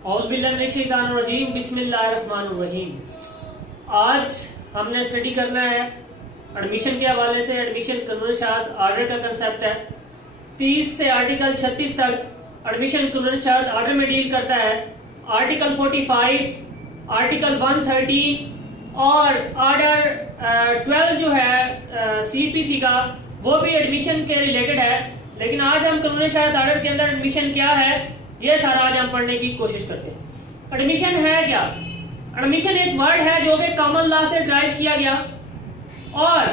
औज़ुबिल्लाहिमिनश्शैतानिर्रजीम बिस्मिल्लाहिर्रहमानिर्रहीम। आज हमने स्टडी करना है एडमिशन के हवाले से। एडमिशन कानून शाद आर्डर का कंसेप्ट है। 30 से आर्टिकल 36 तक एडमिशन कानून शाद आर्डर में डील करता है। आर्टिकल 45, आर्टिकल 113 और आर्डर 12 जो है CPC का, वो भी एडमिशन के रिलेटेड है। लेकिन आज हम कानून शाद आर्डर के अंदर एडमिशन क्या है, ये सारा आज हम पढ़ने की कोशिश करते हैं। एडमिशन है क्या? एडमिशन एक वर्ड है जो कि कॉमन लॉ से ड्राइव किया गया, और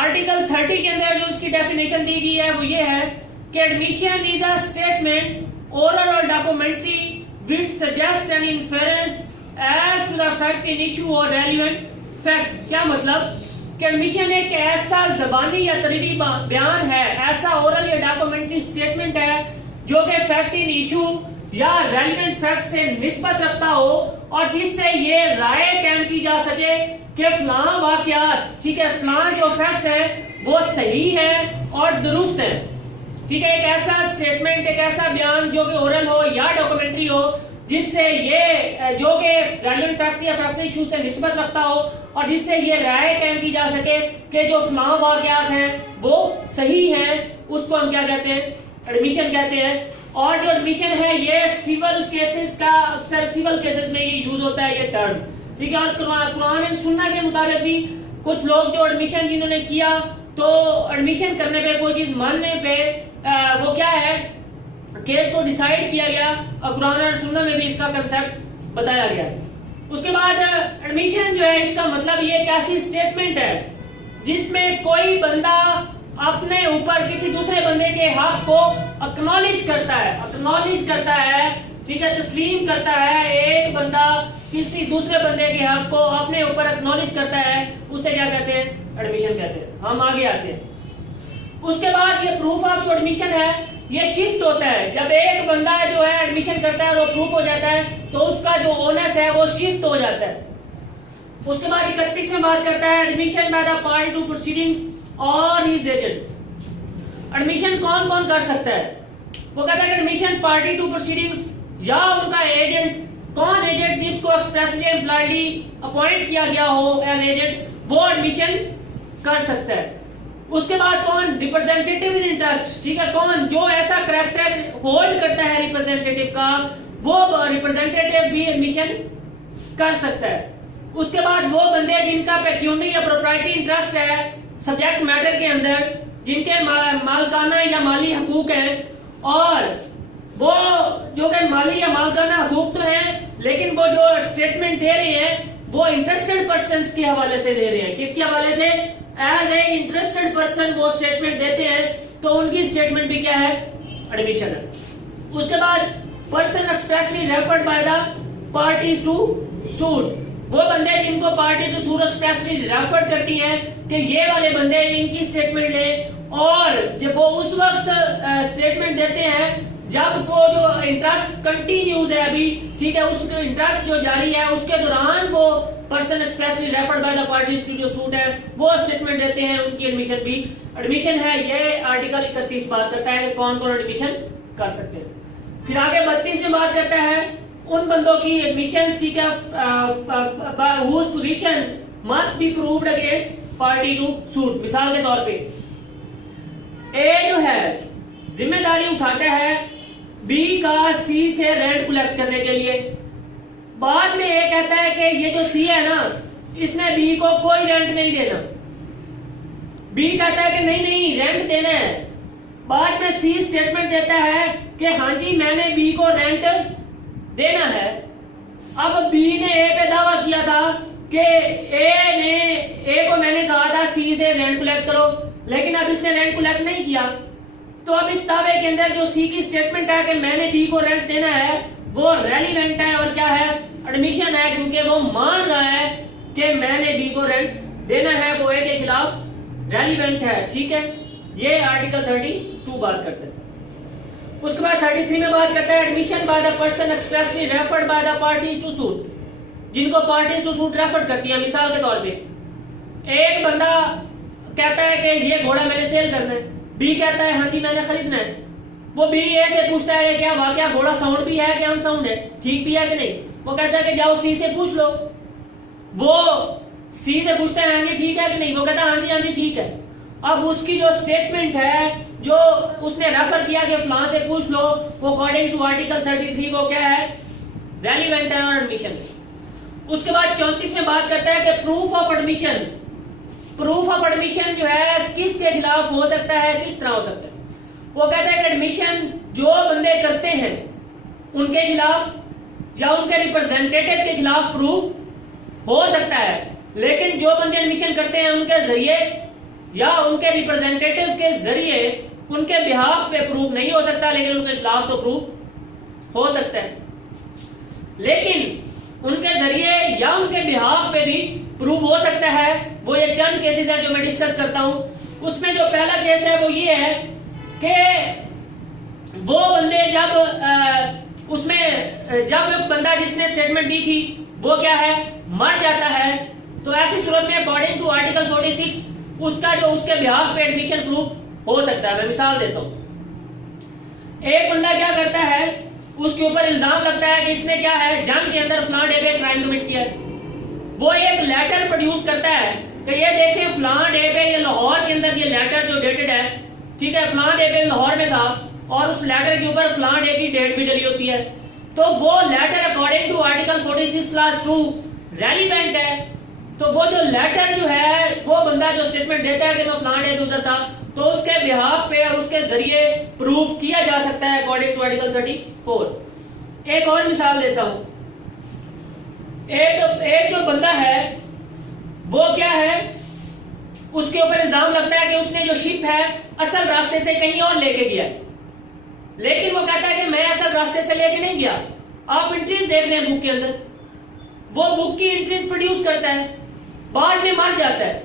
आर्टिकल 30 के अंदर जो उसकी डेफिनेशन दी गई है वो ये है कि admission is a statement oral or documentary which suggest an inference as to the fact in issue or relevant fact. क्या मतलब कि एडमिशन एक ऐसा ज़बानी या तहरीरी बयान है, ऐसा ओरल या डॉक्यूमेंट्री स्टेटमेंट है जो कि फैक्ट इन इशू या रेलेवेंट फैक्ट से निस्बत रखता हो, और जिससे ये राय कायम की जा सके कि फलां वाकयात, ठीक है, फलां जो फैक्ट्स हैं वो सही है और दुरुस्त है। ठीक है, एक ऐसा स्टेटमेंट, एक ऐसा बयान जो कि ओरल हो या डॉक्यूमेंट्री हो, जिससे ये जो कि रेलेवेंट फैक्ट या फैक्ट इशू से निस्बत रखता हो, और जिससे ये राय कायम की जा सके कि जो फलां वाकयात हैं वो सही हैं, उसको हम क्या कहते हैं? एडमिशन कहते हैं। और जो एडमिशन है ये सिविल केसेस का, अक्सर सिविल केसेस में ये यूज होता है ये टर्म। ठीक है, और कुरान एंड सुन्ना के मुताबिक भी कुछ लोग जो एडमिशन जिन्होंने किया, तो एडमिशन करने पे, कोई चीज मानने पे वो क्या है, केस को डिसाइड किया गया, और कुरान और सुन्ना में भी इसका कंसेप्ट बताया गया। उसके बाद एडमिशन जो है, इसका मतलब ये एक ऐसी स्टेटमेंट है जिसमें कोई बंदा अपने ऊपर किसी दूसरे बंदे के हक को एक्नॉलेज करता है, ठीक है, तस्लीम करता है। एक बंदा किसी दूसरे बंदे के हक को अपने ऊपर एक्नॉलेज करता है, उसे क्या कहते हैं? एडमिशन कहते हैं। हम आगे आते हैं। उसके बाद ये प्रूफ ऑफ जो एडमिशन है ये शिफ्ट होता है। जब एक बंदा जो है एडमिशन करता है और वो प्रूफ हो जाता है, तो उसका जो ओनस है वो शिफ्ट हो जाता है। उसके बाद 31 में बात करता है admission by the party to proceedings और हिज एजेंट। एडमिशन कौन कौन कर सकता है? वो कहता है एडमिशन पार्टी टू प्रोसीडिंग्स या उनका एजेंट। कौन एजेंट? जिसको एक्सप्रेसली एम्प्लॉयडली अपॉइंट किया गया हो एज एजेंट, वो एडमिशन कर सकता है। उसके बाद कौन? रिप्रेजेंटेटिव इन इंटरेस्ट। ठीक है, कौन जो ऐसा करैक्टर होल्ड करता है रिप्रेजेंटेटिव का, वो रिप्रेजेंटेटिव भी एडमिशन कर सकता है। उसके बाद वो बंदे जिनका पेक्यूनरी या प्रोप्राइटरी इंटरेस्ट है सब्जेक्ट मैटर के अंदर, जिनके मालकाना या माली हकूक हैं, और वो जो कि माली या मालकाना हकूक तो हैं, लेकिन वो जो स्टेटमेंट दे रहे हैं वो इंटरेस्टेड पर्संस के हवाले से दे रहे हैं। किसके हवाले से? एज ए इंटरेस्टेड पर्सन वो स्टेटमेंट देते हैं, तो उनकी स्टेटमेंट भी क्या है? एडमिशन है। उसके बाद person expressly referred by the parties to suit. वो बंदे जिनको party to suit expressly refer करती हैं कि ये वाले बंदे इनकी स्टेटमेंट लें, और जब वो उस वक्त स्टेटमेंट देते हैं जब वो जो इंटरेस्ट कंटिन्यूज है अभी, ठीक है, उस इंटरेस्ट जो जारी है उसके दौरान वो person expressly referred by the parties to जो सूट है वो स्टेटमेंट देते हैं, उनकी एडमिशन भी एडमिशन है। ये आर्टिकल 31 बात करता है कि कौन कौन एडमिशन कर सकते हैं। फिर आगे 32 में बात करता है उन बंदों की एडमिशन, ठीक है, whose position must be proved against party to suit। मिसाल के तौर पे ए जो है जिम्मेदारी उठाता है बी का सी से रेंट कलेक्ट करने के लिए। बाद में ए कहता है कि ये जो सी है ना, इसने बी को कोई रेंट नहीं देना। बी कहता है कि नहीं नहीं रेंट देना है। बाद में सी स्टेटमेंट देता है कि हाँ जी मैंने बी को रेंट देना है। अब बी ने ए पे दावा किया था कि ए को मैंने कहा था सी से रेंट कलेक्ट करो, लेकिन अब इसने रेंट कलेक्ट नहीं किया। तो अब इस दावे के अंदर जो सी की स्टेटमेंट है कि मैंने बी को रेंट देना है, वो रेलिवेंट है और क्या है? एडमिशन है, क्योंकि वो मान रहा है कि मैंने बी को रेंट देना है, वो ए के खिलाफ रेलिवेंट है। ठीक है, ये आर्टिकल 32 बात करता है। उसके बाद 33 में बात करता है admission by the person expressly referred by the parties to suit. जिनको पार्टीज टू सूट रेफर करती है, मिसाल के तौर पे एक बंदा कहता है कि ये घोड़ा मैंने सेल करना है, बी कहता है हाँ जी मैंने खरीदना है। वो बी ए से पूछता है कि क्या वाकया घोड़ा साउंड भी है कि अनसाउंड है, ठीक भी है कि नहीं। वो कहता है कि जाओ सी से पूछ लो। वो सी से पूछता है हाँ जी ठीक है कि नहीं, वो कहता है हाँ जी ठीक है। अब उसकी जो स्टेटमेंट है जो उसने रेफर किया कि फलां से पूछ लो, वो अकॉर्डिंग टू आर्टिकल 33 वो क्या है, रेलिवेंट है और एडमिशन। उसके बाद 34 में बात करता है कि proof of admission. Proof of admission जो है किसके खिलाफ हो सकता है, किस तरह हो सकता है। वो कहता है कि एडमिशन जो बंदे करते हैं उनके खिलाफ या उनके रिप्रेजेंटेटिव के खिलाफ प्रूफ हो सकता है, लेकिन जो बंदे एडमिशन करते हैं उनके जरिए या उनके रिप्रेजेंटेटिव के जरिए उनके बिहाफ पे प्रूफ नहीं हो सकता, लेकिन उनके खिलाफ तो प्रूफ हो सकता है। लेकिन उनके जरिए या उनके बिहाफ पे भी प्रूफ हो सकता है। वो ये चंद केसेस हैं जो मैं डिस्कस करता हूं। उसमें जो पहला केस है वो ये है कि वो बंदे जब बंदा जिसने स्टेटमेंट दी थी वो क्या है, मर जाता है, तो ऐसी सूरत में अकॉर्डिंग टू आर्टिकल 46 उसका जो उसके बिहाफ पे एडमिशन प्रूफ हो सकता है। मैं मिसाल देता हूं। एक बंदा क्या करता है, उसके ऊपर इल्जाम लगता है कि इसने क्या है जंग के अंदर फलां डे पे क्राइम कमिट किया है। वो एक लेटर प्रोड्यूस करता है कि ये देखें फलां डे पे ये लाहौर के अंदर ये लेटर जो डेटेड है, ठीक है, फलां डे पे लाहौर में था और उस लेटर के ऊपर फलां डे की डेट भी डली होती है। तो वो letter according to article 46 class 2 relevant है। तो वो जो लेटर जो है वो बंदा जो स्टेटमेंट देता है कि मैं फलां डे पे उधर था, तो उसके बिहाफ पे और उसके जरिए प्रूफ किया जा सकता है अकॉर्डिंग टू आर्टिकल 34। एक और मिसाल देता हूं। एक जो बंदा है वो क्या है, उसके ऊपर इल्जाम लगता है कि उसने जो शिप है असल रास्ते से कहीं और लेके गया, लेकिन वो कहता है कि मैं असल रास्ते से लेके नहीं गया। आप एंट्रीज देख लें बुक के अंदर, वो बुक की एंट्रीज प्रोड्यूस करता है, बाद में मर जाता है।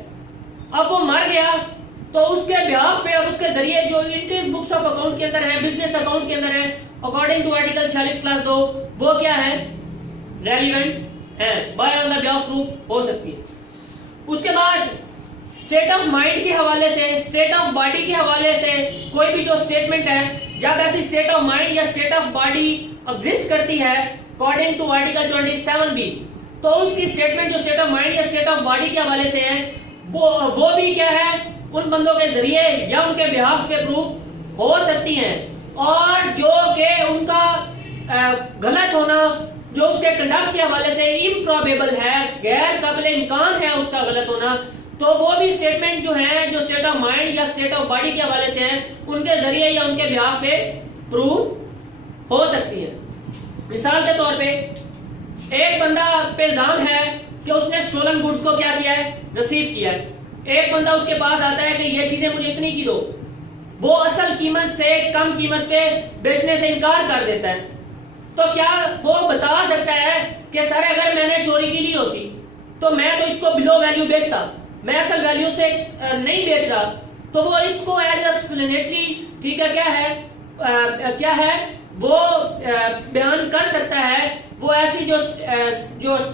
अब वो मर गया तो उसके बिहाफ पे और उसके जरिए जो एंट्रीज बुक्स ऑफ अकाउंट के अंदर है, बिजनेस अकाउंट के अंदर है, अकॉर्डिंग टू आर्टिकल 46 क्लास 2 वो क्या है, रेलिवेंट है, by on the behalf proof हो सकती है। उसके बाद स्टेट ऑफ माइंड के हवाले से, स्टेट ऑफ बॉडी के हवाले से कोई भी जो स्टेटमेंट है, जब ऐसी स्टेट ऑफ माइंड या स्टेट ऑफ बॉडी एग्जिस्ट करती है अकॉर्डिंग टू आर्टिकल 27B, तो उसकी स्टेटमेंट जो स्टेट ऑफ माइंड या स्टेट ऑफ बॉडी के हवाले से है वो भी क्या है, उन बंदों के जरिए या उनके बिहाफ पे प्रूफ हो सकती हैं। और जो कि उनका गलत होना जो उसके कंडक्ट के हवाले से इम्प्रॉबेबल है, गैर काबिल इम्कान है उसका गलत होना, तो वो भी स्टेटमेंट जो है जो स्टेट ऑफ माइंड या स्टेट ऑफ बॉडी के हवाले से है उनके जरिए या उनके बिहाफ पे प्रूफ हो सकती है। मिसाल के तौर पे एक बंदा पे इल्जाम है कि उसने स्टोलन गुड्स को क्या किया है, रिसीव किया है। एक बंदा उसके पास आता है कि ये चीजें मुझे इतनी की दो, वो असल कीमत से कम कीमत पे बेचने से इनकार कर देता है। तो क्या वो बता सकता है कि सर अगर मैंने चोरी की ली होती तो मैं तो इसको बिलो वैल्यू बेचता, मैं असल वैल्यू से नहीं बेच रहा। तो वो इसको एज एक्सप्लेनेटरी, ठीक है, क्या है वो बयान कर सकता है। वो ऐसी जो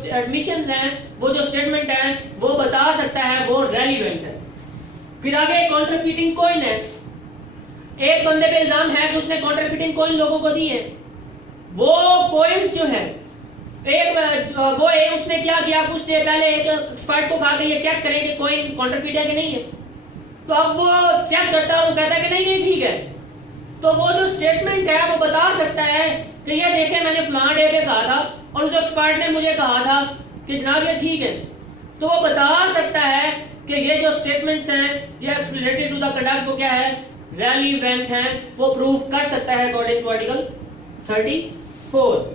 एडमिशन है, वो जो स्टेटमेंट है वो बता सकता है, वो रेलिवेंट है। फिर आगे काउंटरफीटिंग कॉइन है। एक बंदे पे इल्जाम है कि उसने काउंटरफीटिंग कॉइन लोगों को दी है। वो कॉइन्स जो है उसने क्या किया, कुछ देर पहले एक एक्सपर्ट को कहा कि ये चेक करें कि कॉइन काउंटरफीट है कि नहीं है। तो अब वो चेक करता है और वो कहता है कि नहीं ठीक है। तो वो जो स्टेटमेंट है वो बता सकता है कि ये देखें मैंने फलां डे पे कहा था और उस एक्सपर्ट ने मुझे कहा था कि जनाब ये ठीक है। तो वो बता सकता है कि ये जो स्टेटमेंट्स हैं ये एक्सप्लेनेटरी टू द कंडक्ट वो क्या है, रेलिवेंट है, वो प्रूफ कर सकता है अकॉर्डिंग टू आर्टिकल 34।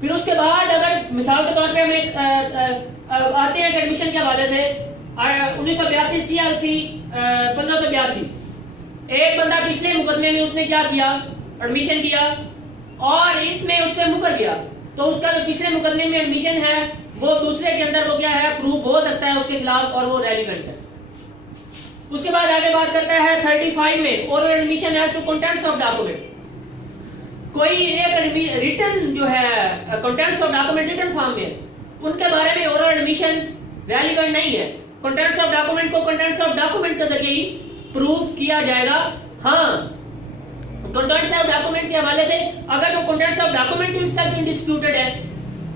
फिर उसके बाद अगर मिसाल के तौर पे हमें आते हैं एडमिशन के हवाले से 1982 CLC 1582, एक बंदा पिछले मुकदमे में उसने क्या किया, एडमिशन किया और इसमें उससे मुकर गया, तो उसका जो पिछले मुकदमे में एडमिशन है वो दूसरे के अंदर वो क्या है, प्रूफ हो सकता है उसके खिलाफ और वो रेलिवेंट है। उसके बाद आगे बात करता है 35 में oral admission as to contents of document. कोई एक रिटर्न जो है contents of document return form में, उनके बारे में ओरल एडमिशन रेलिवेंट नहीं है। कंटेंट्स ऑफ डॉक्यूमेंट को कंटेंट्स ऑफ डॉक्यूमेंट के जरिए ही प्रूफ किया जाएगा। हाँ, कंटेंट्स ऑफ डॉक्यूमेंट के हवाले से अगर वो कंटेंट्स ऑफ डॉक्यूमेंट इटसेल्फ इंडिस्प्यूटेड है,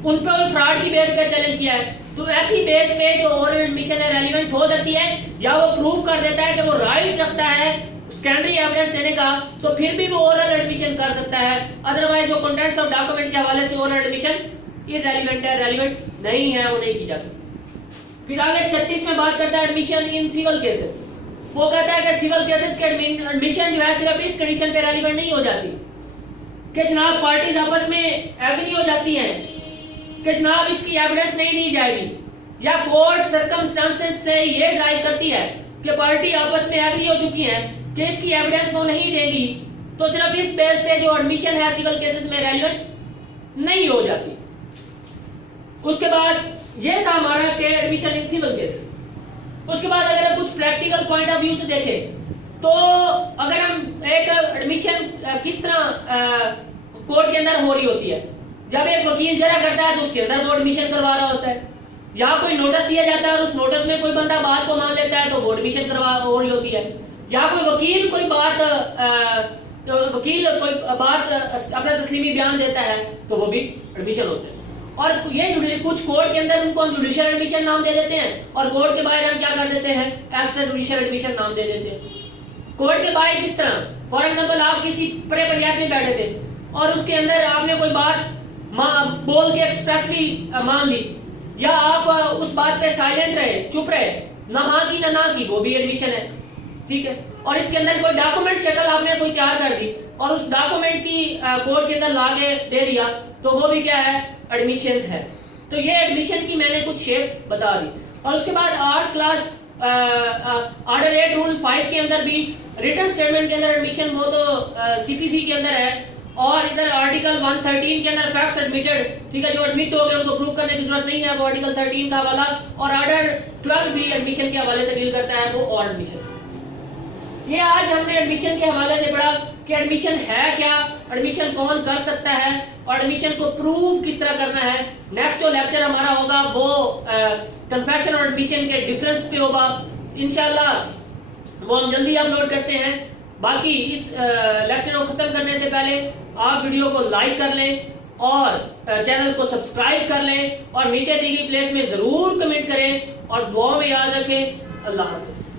उन पर फ्रॉड की बेस पे चैलेंज किया है, तो ऐसी बेस पे जो ओरल एडमिशन है रेलिवेंट हो सकती है, या वो प्रूव कर देता है कि वो राइट रखता है सेकेंडरी एविडेंस देने का, तो फिर भी वो ओरल एडमिशन कर सकता है। अदरवाइज जो कंटेंट्स ऑफ डॉक्यूमेंट के हवाले से ओरल एडमिशन इररेलेवेंट है, रेलिवेंट नहीं है, वो नहीं की जा सकती। फिर आगे 36 में बात करता है एडमिशन इन सिविल केसेस। वो कहता है कि सिविल केसेस के एडमिशन जो है सिर्फ इस कंडीशन पे रेलिवेंट नहीं हो जाती कि जनाब पार्टीज आपस में एग्री हो जाती हैं कि जनाब इसकी एविडेंस नहीं दी जाएगी, या कोर्ट सर्कमस्टांसेस से ये ड्राइव करती है कि पार्टी आपस में एग्री हो चुकी है कि इसकी एविडेंस वो नहीं देगी, तो सिर्फ इस बेस पे जो एडमिशन है सिविल केसेस में रेलिवेंट नहीं हो जाती। उसके बाद ये था हमारा कि एडमिशन इन सिविल केसेस। उसके बाद अगर कुछ प्रैक्टिकल पॉइंट ऑफ व्यू से देखें तो अगर हम एक एडमिशन किस तरह कोर्ट के अंदर हो रही होती है, जब एक वकील जरा करता है तो उसके अंदर वो एडमिशन करवा रहा होता है, या कोई नोटिस दिया जाता है और उस नोटिस में कोई बंदा बात को मान लेता है तो वो एडमिशन करवा हो रही होती है, या कोई वकील कोई बात अपना तस्लीमी बयान देता है तो वो भी एडमिशन होते हैं। और ये कुछ कोर्ट के अंदर उनको हम जुडिशियल एडमिशन नाम दे देते हैं और कोर्ट के बाहर हम क्या कर देते हैं, एक्स्ट्रा जुडिशियल एडमिशन नाम दे देते हैं। कोर्ट के बाहर किस तरह, फॉर एग्जांपल आप किसी बड़े पंचायत में बैठे थे और उसके अंदर आपने कोई बात बोल के एक्सप्रेसली मान ली, या आप उस बात पे साइलेंट रहे, चुप रहे, ना हाँ की ना की, वो भी एडमिशन है, ठीक है। और इसके अंदर कोई डॉक्यूमेंट शक्ल आपने कोई तैयार कर दी और उस डॉक्यूमेंट की कोर्ट के अंदर लाके दे दिया, तो वो भी क्या है, एडमिशन है। तो ये एडमिशन की मैंने कुछ शेप्स बता दी। और उसके बाद 8 क्लास ऑर्डर 8 रूल 5 के अंदर भी रिटन स्टेटमेंट के अंदर एडमिशन वो तो सीपीसी के अंदर है, और इधर आर्टिकल 113 के अंदर फैक्ट्स एडमिटेड, ठीक है, जो एडमिट हो गए उनको प्रूव करने की जरूरत नहीं है, वो आर्टिकल 13 का हवाला, और ऑर्डर 12 भी एडमिशन के हवाले से डील करता है, वो और एडमिशन। ये आज हमने एडमिशन के हवाले से पढ़ा कि एडमिशन है क्या, एडमिशन कौन कर सकता है, और एडमिशन को प्रूव किस तरह करना है। नेक्स्ट जो लेक्चर हमारा होगा वो कन्फेशन और एडमिशन के डिफरेंस पे होगा, इंशाल्लाह वो हम जल्दी अपलोड करते हैं। बाकी इस लेक्चर को खत्म करने से पहले आप वीडियो को लाइक कर लें और चैनल को सब्सक्राइब कर लें, और नीचे दी गई प्लेस में जरूर कमेंट करें, और दुआ में याद रखें। अल्लाह हाफिज।